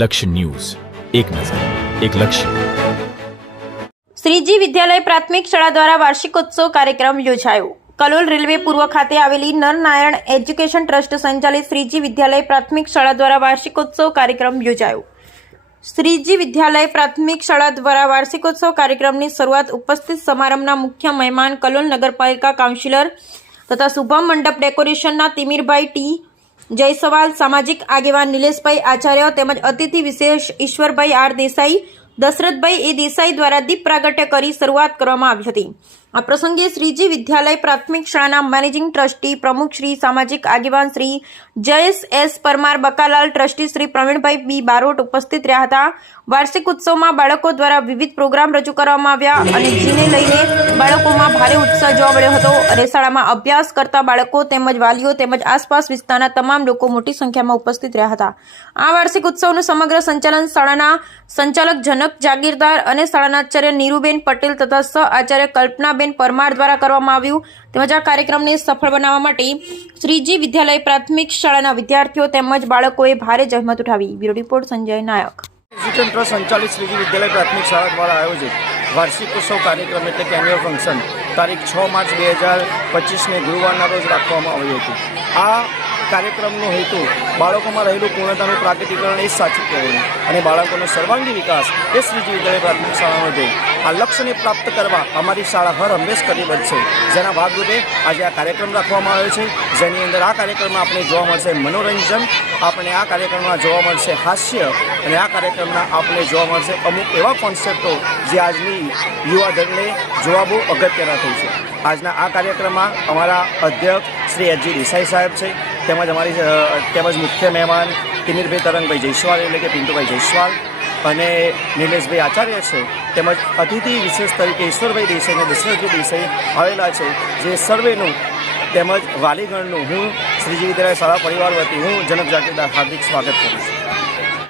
લક્ષ્ય ન્યૂઝ, એક નજર, એક લક્ષ્ય. શ્રીજી વિદ્યાલય પ્રાથમિક શાળા દ્વારા વાર્ષિકોત્સવ કાર્યક્રમ યોજાયો. કલોલ રેલવે પૂર્વ ખાતે આવેલી નરનારાયણ એજ્યુકેશન ટ્રસ્ટ સંચાલિત શ્રીજી વિદ્યાલય પ્રાથમિક શાળા દ્વારા વાર્ષિકોત્સવ કાર્યક્રમ યોજાયો. શ્રીજી વિદ્યાલય પ્રાથમિક શાળા દ્વારા વાર્ષિકોત્સવ કાર્યક્રમની શરૂઆત ઉપસ્થિત સમારંભના મુખ્ય મહેમાન કલોલ નગરપાલિકા કાઉન્સિલર તથા શુભમ મંડપ ડેકોરેશનના તિમિરભાઈ ટી જયસવાલ, સામાજિક આગેવાન નિલેશભાઈ આચાર્ય તેમજ અતિથિ વિશેષ ઈશ્વરભાઈ આર દેસાઈ, દશરથભાઈ એ દેસાઈ દ્વારા દીપ પ્રાગટ્ય કરી શરૂઆત કરવામાં આવી હતી. આ પ્રસંગે શ્રીજી વિદ્યાલય પ્રાથમિક શાળાના મેનેજિંગ ટ્રસ્ટી પ્રમુખ શ્રી, સામાજિક આગેવાન શ્રી જયેશ એસ પરમાર, બકાલાલ ટ્રસ્ટી શ્રી પ્રવીણભાઈ બી બારોટ ઉપસ્થિત રહ્યા હતા. વાર્ષિક ઉત્સવમાં બાળકો દ્વારા વિવિધ પ્રોગ્રામ રજૂ કરવામાં આવ્યા અને જેને લઈને બાળકોમાં ભારે ઉત્સાહ જોવા મળ્યો હતો અને શાળામાં અભ્યાસ કરતા બાળકો તેમજ વાલીઓ તેમજ આસપાસ વિસ્તારના તમામ લોકો મોટી સંખ્યામાં ઉપસ્થિત રહ્યા હતા. આ વાર્ષિક ઉત્સવનું સમગ્ર સંચાલન શાળાના સંચાલક જનક જાગીરદાર અને શાળાના આચાર્ય નીરુબેન પટેલ તથા સહ આચાર્ય કલ્પનાબેન પરમાર દ્વારા કરવામાં આવ્યું. તેમજ આ કાર્યક્રમને સફળ બનાવવા માટે શ્રીજી વિદ્યાલય પ્રાથમિક શાળાના વિદ્યાર્થીઓ તેમજ બાળકોએ ભારે જહેમત ઉઠાવી. બ્યુરો રિપોર્ટ સંજય નાયક. એજ્યુકેશન ટ્રસ્ટ સંચાલિત શ્રીજી વિદ્યાલય પ્રાથમિક શાળા દ્વારા આયોજિત વાર્ષિકોત્સવ કાર્યક્રમ એટલે કે એન્યુઅલ ફંક્શન તારીખ 6 માર્ચ 2025ને ગુરુવારના રોજ રાખવામાં આવ્યું હતું. આ કાર્યક્રમનો હેતુ બાળકોમાં રહેલું પૂર્ણતાનું પ્રાકટીકરણ એ સાચું કહેવું અને બાળકોનો સર્વાંગી વિકાસ એ શ્રીજી વિદ્યાલય પ્રાથમિક શાળાનો ધ્યેય. આ લક્ષ્યને પ્રાપ્ત કરવા અમારી શાળા હર હંમેશ કટિબદ્ધ છે, જેના ભાગરૂપે આજે આ કાર્યક્રમ રાખવામાં આવ્યો છે. જેની અંદર આ કાર્યક્રમમાં આપણે જોવા મળશે મનોરંજન, આપણે આ કાર્યક્રમમાં જોવા મળશે હાસ્ય અને આ કાર્યક્રમમાં આપણે જોવા મળશે અમુક એવા કોન્સેપ્ટો જે આજની યુવાધનને જોવા બહુ અગત્યના થઈ છે. આજના આ કાર્યક્રમમાં અમારા અધ્યક્ષ શ્રી એચ.જી. દેસાઈ સાહેબ છે, તેમજ મુખ્ય મહેમાન તિમિરભાઈ તરંગભાઈ જયસ્વાલ એટલે કે પિન્ટુભાઈ જયસ્વાલ અને નિલેશભાઈ આચાર્ય છે, તેમજ અતિથિ વિશેષ તરીકે ઈશ્વરભાઈ દેસાઈ અને દશરથભાઈ દેસાઈ આવેલા છે. જે સર્વેનું તેમજ વાલીગણનું હું શ્રીજી વિદ્યાલય શાળા પરિવાર વતી હું જનક જાગીરદાર હાર્દિક સ્વાગત કરું છું.